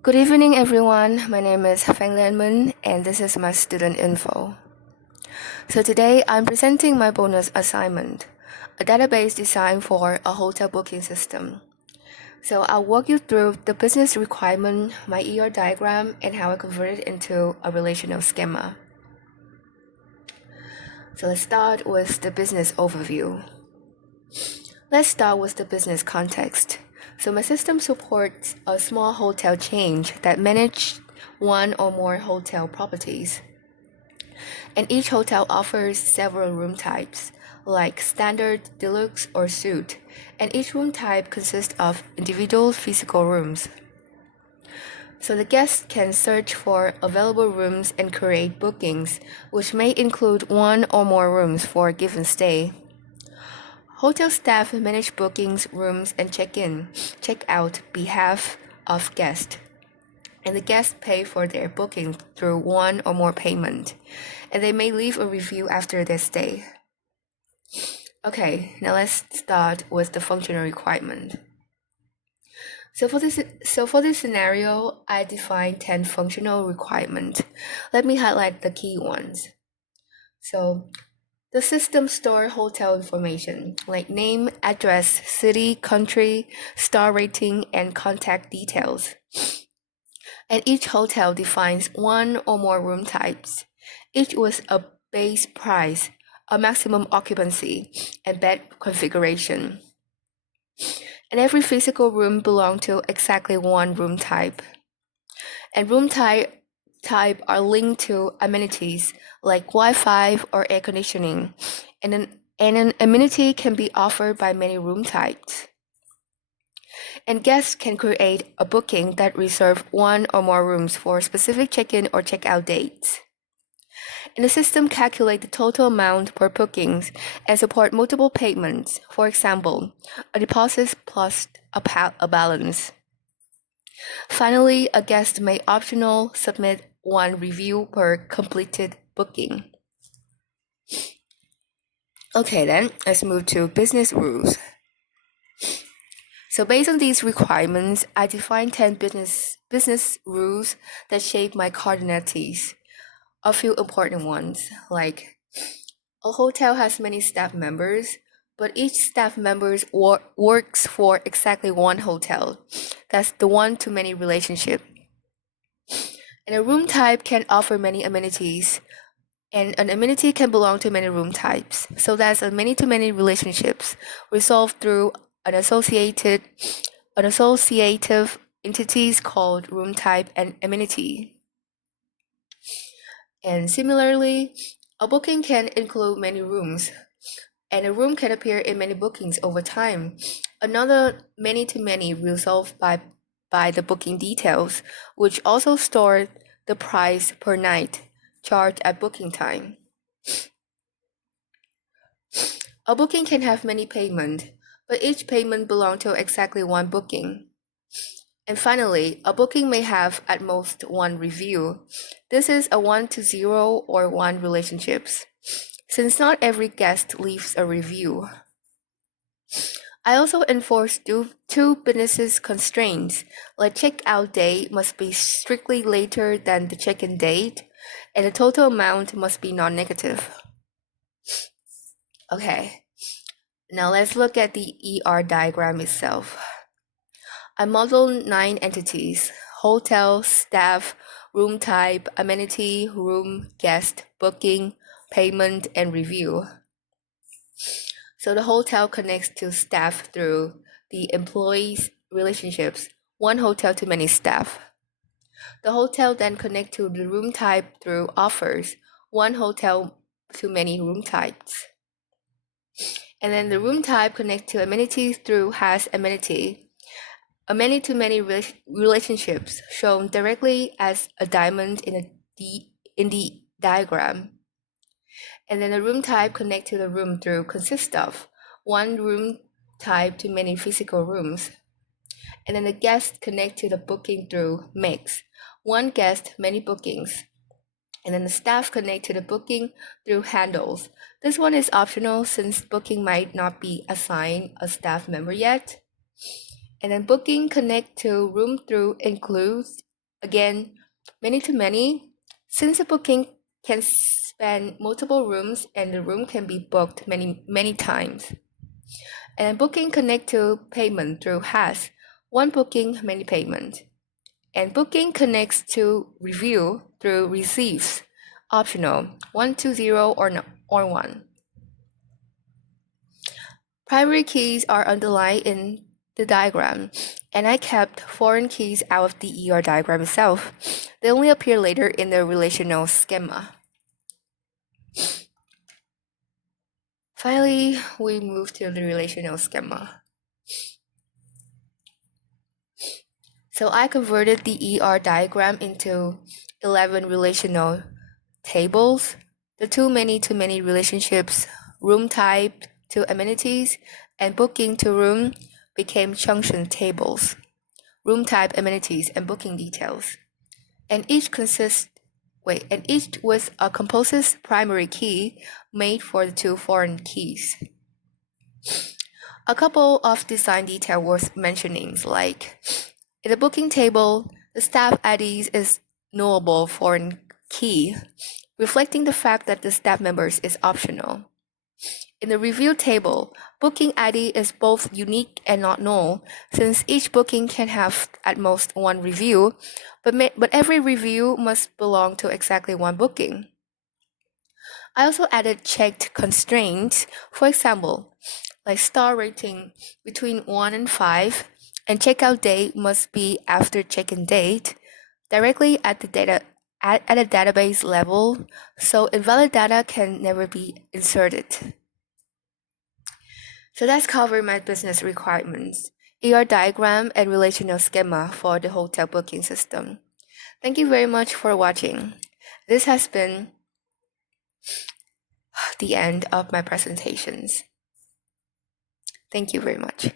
Good evening, everyone. My name is Phan Lê Anh Minh, and this is my student info. So today, I'm presenting my bonus assignment, a database designed for a hotel booking system. So I'll walk you through the business requirement, my ER diagram, and how I convert it into a relational schema. So let's start with the business overview. Let's start with the business context. So my system supports a small hotel chain that manages one or more hotel properties. And each hotel offers several room types, like standard, deluxe, or suite, and each room type consists of individual physical rooms. So the guest can search for available rooms and create bookings, which may include one or more rooms for a given stay. Hotel staff manage bookings, rooms, and check-in, check-out behalf of guests. And the guests pay for their booking through one or more payment, and they may leave a review after their stay. Okay, now let's start with the functional requirement. So for this scenario, I defined 10 functional requirements. Let me highlight the key ones. So the system stores hotel information like name, address, city, country, star rating, and contact details. And each hotel defines one or more room types, each with a base price, a maximum occupancy, and bed configuration. And every physical room belongs to exactly one room type. And room type are linked to amenities like Wi-Fi or air conditioning, and an amenity can be offered by many room types. And guests can create a booking that reserves one or more rooms for specific check-in or check-out dates. And the system calculates the total amount per bookings and support multiple payments, for example, a deposit plus a balance. Finally, a guest may optional submit one review per completed booking. Okay, then let's move to business rules. So based on these requirements, I defined 10 business rules that shape my coordinates. A few important ones, like a hotel has many staff members, but each staff member works for exactly one hotel. That's the one-to-many relationship. And a room type can offer many amenities, and an amenity can belong to many room types. So that's a many-to-many relationships resolved through an associative entities called room type and amenity. And similarly, a booking can include many rooms, and a room can appear in many bookings over time. Another many-to-many resolved by the booking details, which also store the price per night charged at booking time. A booking can have many payments, but each payment belongs to exactly one booking. And finally, a booking may have at most one review. This is a 1-to-0 or 1 relationships, since not every guest leaves a review. I also enforce two business constraints, like check-out date must be strictly later than the check-in date, and the total amount must be non-negative. Okay, now let's look at the ER diagram itself. I modeled 9 entities: hotel, staff, room type, amenity, room, guest, booking, payment, and review. So the hotel connects to staff through the employees' relationships, one hotel to many staff. The hotel then connects to the room type through offers, one hotel to many room types. And then the room type connects to amenities through has amenity, a many-to-many relationships shown directly as a diamond in the diagram. And then the room type connect to the room through consists of one room type to many physical rooms. And then the guest connect to the booking through mix, one guest, many bookings. And then the staff connect to the booking through handles. This one is optional since booking might not be assigned a staff member yet. And then booking connect to room through includes Again, many to many, since a booking can span multiple rooms and the room can be booked many times. And booking connect to payment through has one booking, many payment. And booking connects to review through receives, optional, 120 or, no, or 1. Primary keys are underlined in the diagram, and I kept foreign keys out of the ER diagram itself. They only appear later in the relational schema. Finally, we move to the relational schema. So I converted the ER diagram into 11 relational tables, the too-many relationships, room type to amenities, and booking to room became junction tables, room type, amenities, and booking details. And each with a composite primary key made for the two foreign keys. A couple of design detail worth mentioning, like in the booking table, the staff IDs is knowable foreign key, reflecting the fact that the staff members is optional. In the review table, booking ID is both unique and not null, since each booking can have at most one review, but every review must belong to exactly one booking. I also added checked constraints, for example, like star rating between 1 and 5, and checkout date must be after check-in date, directly at the at a database level, so invalid data can never be inserted. So that's covered my business requirements, ER diagram, and relational schema for the hotel booking system. Thank you very much for watching. This has been the end of my presentations. Thank you very much.